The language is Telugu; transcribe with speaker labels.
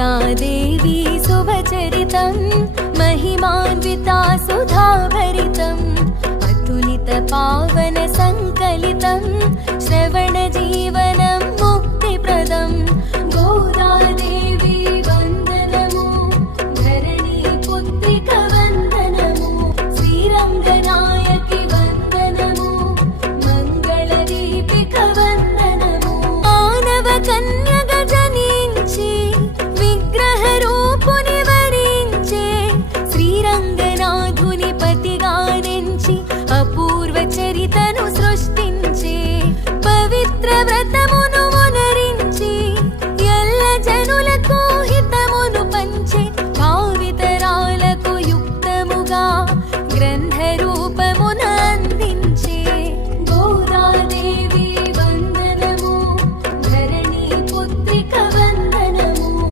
Speaker 1: दुर्गादेवी शुभचरितं महिमान्विता सुधाभरितम् अतुलितपावनसङ्कलितं చరితను సృష్టి